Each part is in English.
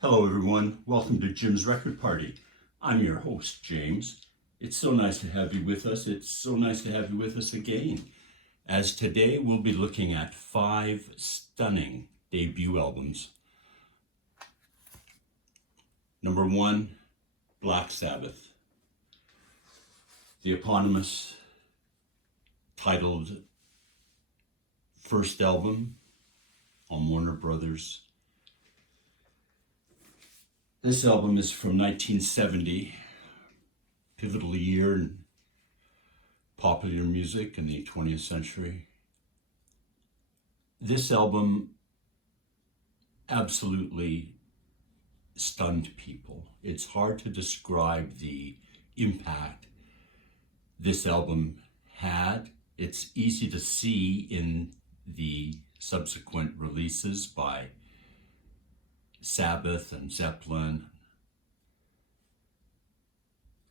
Hello, everyone. Welcome to Jim's Record Party. I'm your host, James. It's so nice to have you with us. It's so nice to have you with us again. As today we'll be looking at 5 stunning debut albums. Number 1, Black Sabbath. The eponymous titled first album on Warner Brothers. This album is from 1970, pivotal year in popular music in the 20th century. This album absolutely stunned people. It's hard to describe the impact this album had. It's easy to see in the subsequent releases by Sabbath and Zeppelin.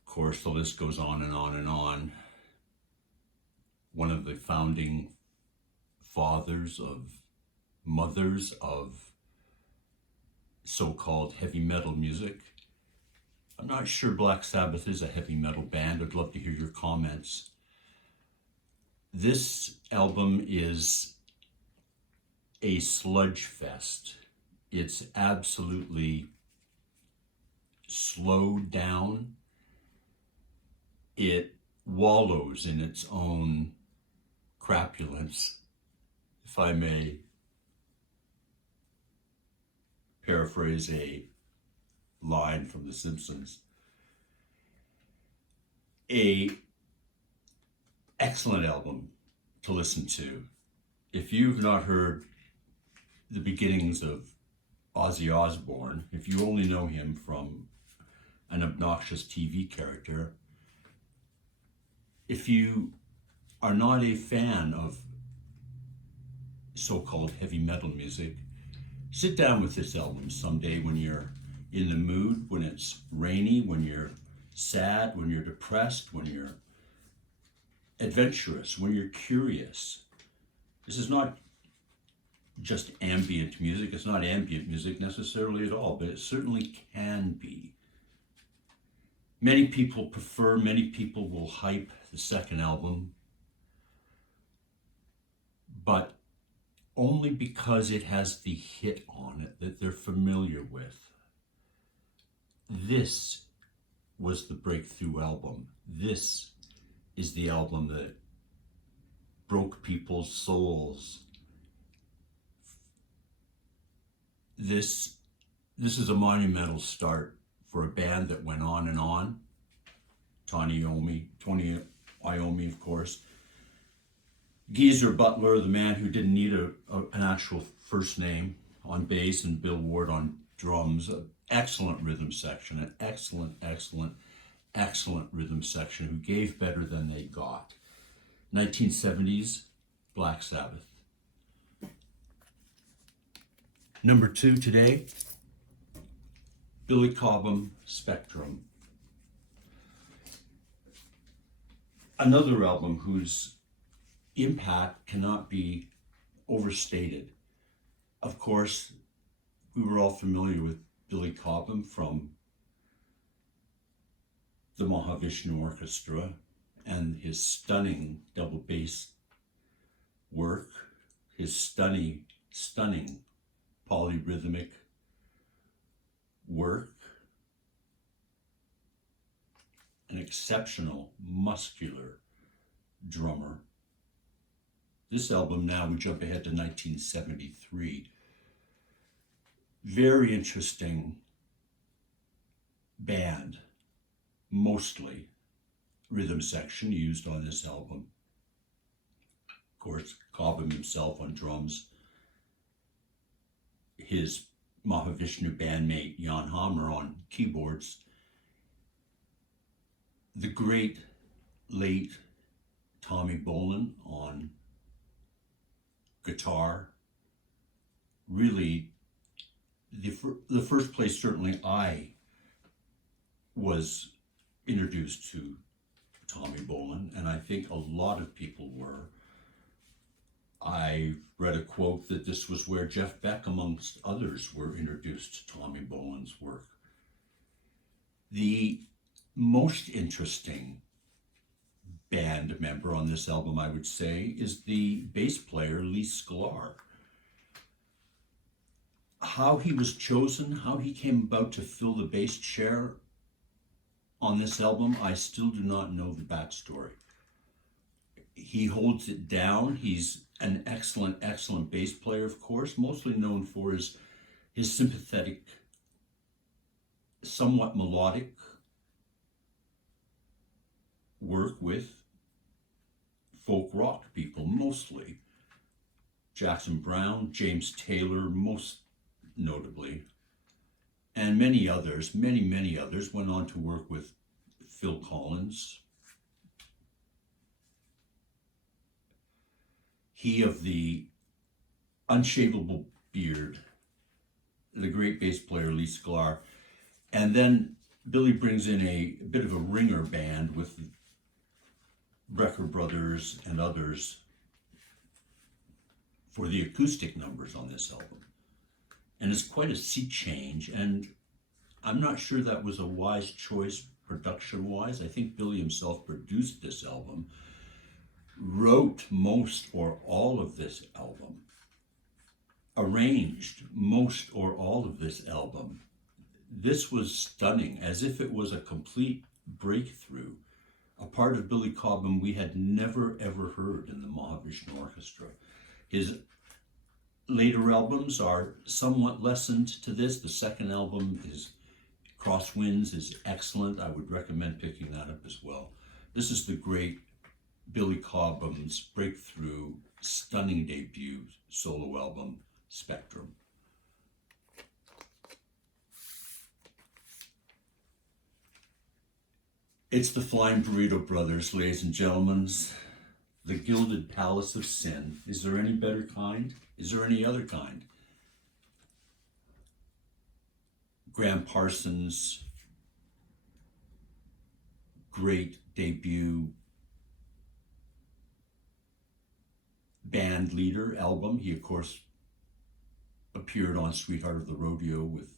Of course, the list goes on and on and on. One of the founding mothers of so-called heavy metal music. I'm not sure Black Sabbath is a heavy metal band. I'd love to hear your comments. This album is a sludge fest. It's absolutely slowed down. It wallows in its own crapulence, if I may paraphrase a line from The Simpsons. A excellent album to listen to. If you've not heard the beginnings of Ozzy Osbourne, if you only know him from an obnoxious TV character, if you are not a fan of so-called heavy metal music, sit down with this album someday when you're in the mood, when it's rainy, when you're sad, when you're depressed, when you're adventurous, when you're curious. This is not just ambient music. It's not ambient music necessarily at all, but it certainly can be. Many people will hype the second album, but only because it has the hit on it that they're familiar with. This was the breakthrough album. This is the album that broke people's souls. This is a monumental start for a band that went on and on. Tony Iommi, of course. Geezer Butler, the man who didn't need an actual first name, on bass, and Bill Ward on drums. An excellent rhythm section, an excellent rhythm section who gave better than they got. 1970s, Black Sabbath. Number 2 today, Billy Cobham, Spectrum. Another album whose impact cannot be overstated. Of course, we were all familiar with Billy Cobham from the Mahavishnu Orchestra and his stunning double bass work, his stunning polyrhythmic work, an exceptional muscular drummer. This album, now we jump ahead to 1973. Very interesting band, mostly rhythm section used on this album. Of course, Cobham himself on drums, his Mahavishnu bandmate Jan Hammer on keyboards, the great late Tommy Bolin on guitar. Really, the first place certainly I was introduced to Tommy Bolin, and I think a lot of people were. I read a quote that this was where Jeff Beck, amongst others, were introduced to Tommy Bolin's work. The most interesting band member on this album, I would say, is the bass player Lee Sklar. How he was chosen, how he came about to fill the bass chair on this album, I still do not know the backstory. He holds it down. He's an excellent, excellent bass player, of course, mostly known for his sympathetic, somewhat melodic work with folk rock people, mostly. Jackson Browne, James Taylor, most notably, and many others, many others, went on to work with Phil Collins. He of the unshaveable beard, the great bass player Lee Sklar. And then Billy brings in a bit of a ringer band with Brecker Brothers and others for the acoustic numbers on this album. And it's quite a sea change, and I'm not sure that was a wise choice production-wise. I think Billy himself produced this album, wrote most or all of this album, arranged most or all of this album. This was stunning, as if it was a complete breakthrough, a part of Billy Cobham we had never ever heard in the Mahavishnu Orchestra. His later albums are somewhat lessened to this. The second album is Crosswinds, is excellent. I would recommend picking that up as well. This is the great Billy Cobham's breakthrough, stunning debut solo album, Spectrum. It's the Flying Burrito Brothers, ladies and gentlemen. The Gilded Palace of Sin. Is there any better kind? Is there any other kind? Graham Parsons' great debut band leader album. He, of course, appeared on Sweetheart of the Rodeo with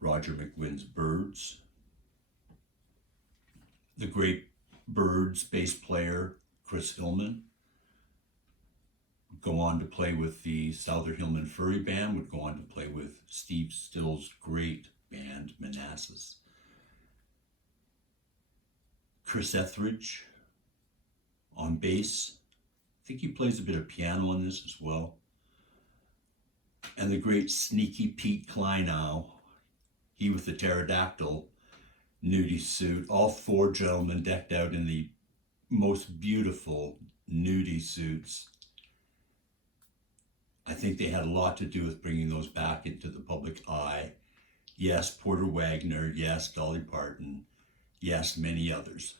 Roger McGuinn's Byrds. The great Byrds bass player Chris Hillman would go on to play with the Souther Hillman Furry Band, would go on to play with Steve Still's great band Manassas. Chris Etheridge on bass. I think he plays a bit of piano on this as well. And the great Sneaky Pete Kleinow, he with the pterodactyl nudie suit. All four gentlemen decked out in the most beautiful nudie suits. I think they had a lot to do with bringing those back into the public eye. Yes, Porter Wagner. Yes, Dolly Parton. Yes, many others.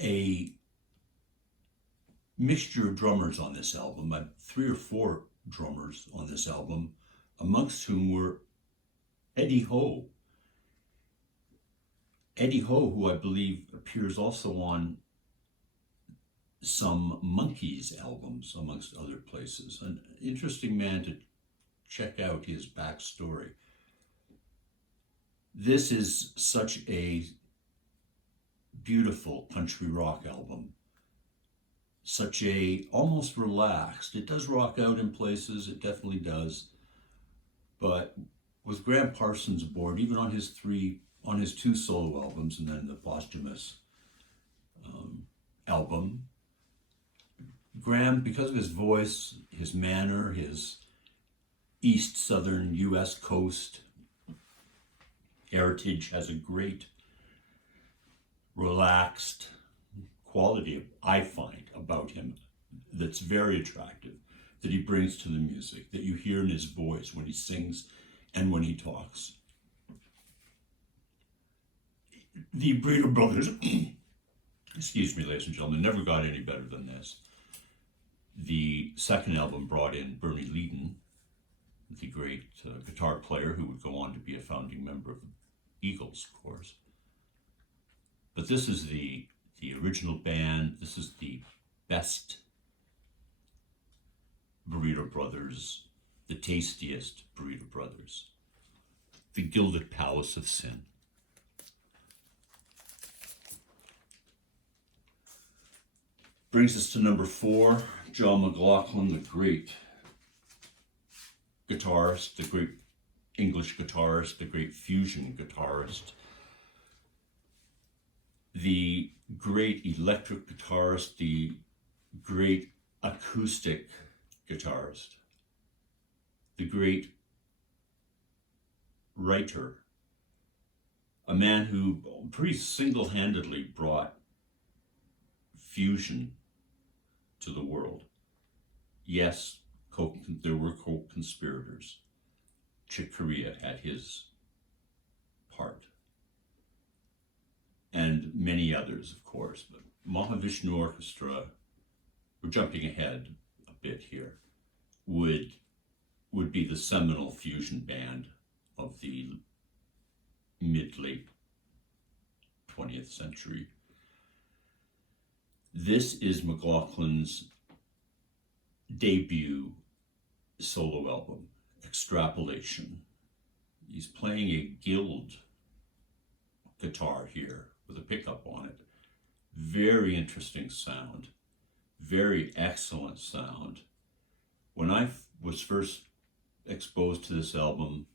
A mixture of drummers on this album, 3 or 4 drummers on this album, amongst whom were Eddie Ho. Eddie Ho, who I believe appears also on some Monkees albums, amongst other places. An interesting man to check out his backstory. This is such a beautiful country rock album. Such a almost relaxed. It does rock out in places, it definitely does. But with Graham Parsons aboard, even on his 2 solo albums and then the posthumous album, Graham, because of his voice, his manner, his East Southern U.S. coast heritage, has a great relaxed quality, I find, about him that's very attractive, that he brings to the music, that you hear in his voice when he sings and when he talks. The Burrito Brothers, excuse me, ladies and gentlemen, never got any better than this. The second album brought in Bernie Leadon, the great guitar player who would go on to be a founding member of the Eagles, of course. But this is the the original band. This is the best Burrito Brothers, the tastiest Burrito Brothers. The Gilded Palace of Sin. Brings us to number 4, John McLaughlin, the great guitarist, the great English guitarist, the great fusion guitarist, the great electric guitarist, the great acoustic guitarist, the great writer, a man who pretty single-handedly brought fusion to the world. Yes, there were co-conspirators. Chick Corea had his part. And many others, of course. But Mahavishnu Orchestra, we're jumping ahead a bit here, would be the seminal fusion band of the mid-late 20th century. This is McLaughlin's debut solo album, Extrapolation. He's playing a Guild guitar here with a pickup on it. Very interesting sound, very excellent sound. When I was first exposed to this album,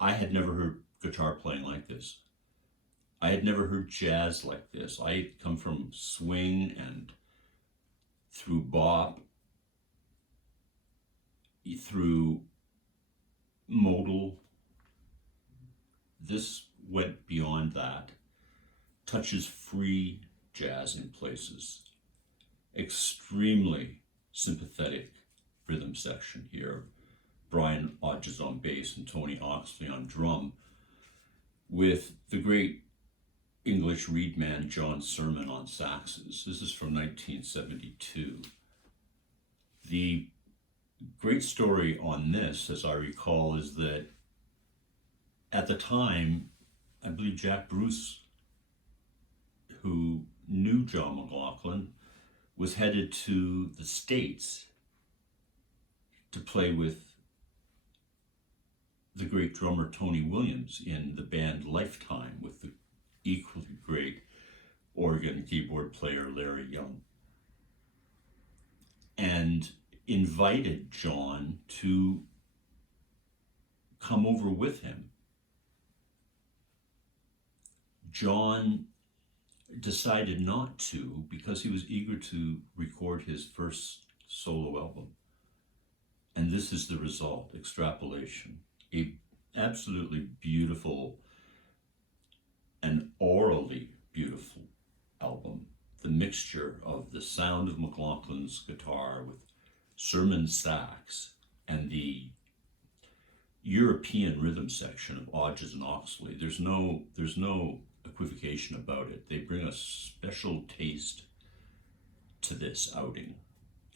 I had never heard guitar playing like this. I had never heard jazz like this. I had come from swing and through bop, through modal. This went beyond that. Touches free jazz in places. Extremely sympathetic rhythm section here. Brian Hodges on bass and Tony Oxley on drum, with the great English reed man John Sermon on saxes. This is from 1972. The great story on this, as I recall, is that at the time, I believe Jack Bruce, who knew John McLaughlin, was headed to the States to play with the great drummer Tony Williams in the band Lifetime with the equally great organ keyboard player Larry Young, and invited John to come over with him. John decided not to because he was eager to record his first solo album. And this is the result, Extrapolation. A absolutely beautiful and orally beautiful album. The mixture of the sound of McLaughlin's guitar with Sermon sax and the European rhythm section of Hodges and Oxley. There's no equivocation about it. They bring a special taste to this outing,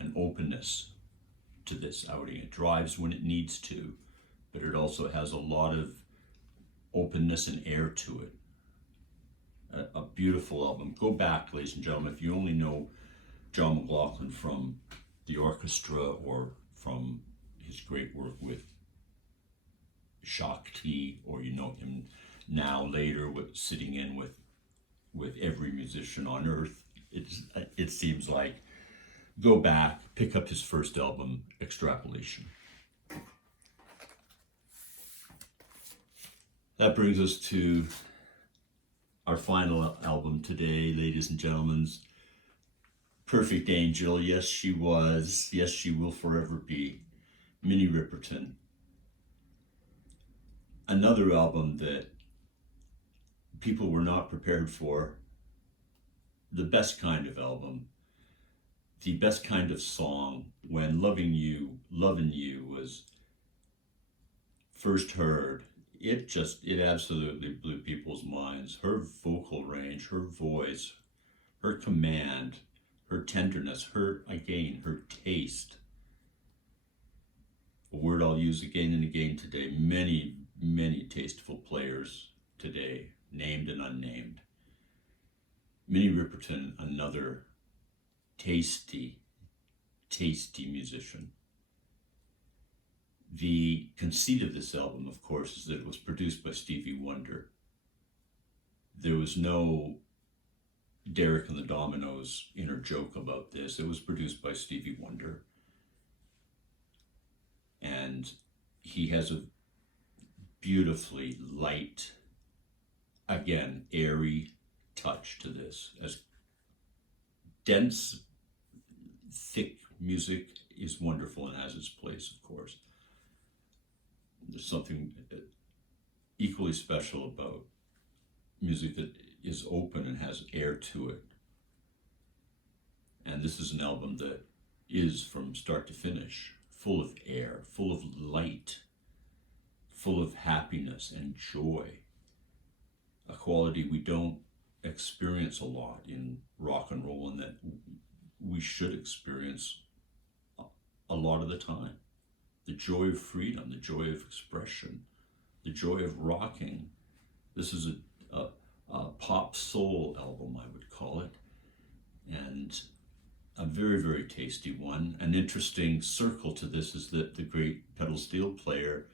an openness to this outing. It drives when it needs to, but it also has a lot of openness and air to it. A beautiful album. Go back, ladies and gentlemen, if you only know John McLaughlin from the orchestra or from his great work with Shakti, or you know him now later with sitting in with every musician on earth. It seems like, go back, pick up his first album, Extrapolation. That brings us to our final album today, ladies and gentlemen. Perfect Angel. Yes, she was. Yes, she will forever be. Minnie Riperton. Another album that people were not prepared for. The best kind of album. The best kind of song. When Loving You was first heard, it absolutely blew people's minds. Her vocal range, her voice, her command, her tenderness, her taste. A word I'll use again and again today. Many, many tasteful players today, named and unnamed. Minnie Riperton, another tasty musician. The conceit of this album, of course, is that it was produced by Stevie Wonder. There was no Derek and the Dominoes inner joke about this. It was produced by Stevie Wonder. And he has a beautifully light, again, airy touch to this. As dense, thick music is wonderful and has its place, of course. There's something equally special about music that is open and has air to it. And this is an album that is, from start to finish, full of air, full of light, full of happiness and joy. A quality we don't experience a lot in rock and roll, and that we should experience a lot of the time. The joy of freedom, the joy of expression, the joy of rocking. This is a pop soul album, I would call it, and a very, very tasty one. An interesting circle to this is that the great pedal steel player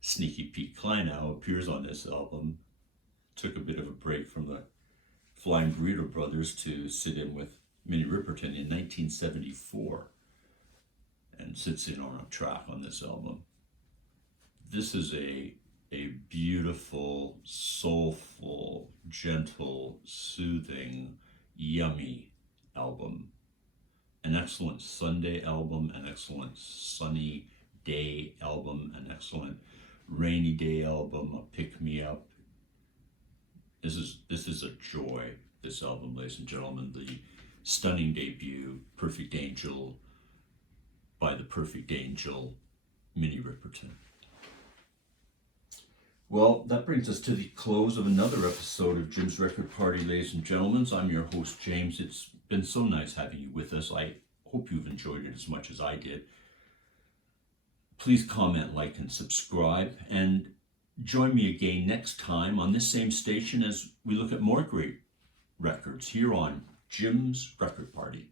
Sneaky Pete Kleinow appears on this album. Took a bit of a break from the Flying Burrito Brothers to sit in with Minnie Riperton in 1974, and sits in on a track on this album. This is a beautiful, soulful, gentle, soothing, yummy album. An excellent Sunday album, an excellent sunny day album, an excellent rainy day album, a pick-me-up. This is a joy, this album, ladies and gentlemen. The stunning debut, Perfect Angel, by the Perfect Angel, Minnie Riperton. Well, that brings us to the close of another episode of Jim's Record Party, ladies and gentlemen. I'm your host, James. It's been so nice having you with us. I hope you've enjoyed it as much as I did. Please comment, like, and subscribe, and join me again next time on this same station as we look at more great records here on Jim's Record Party.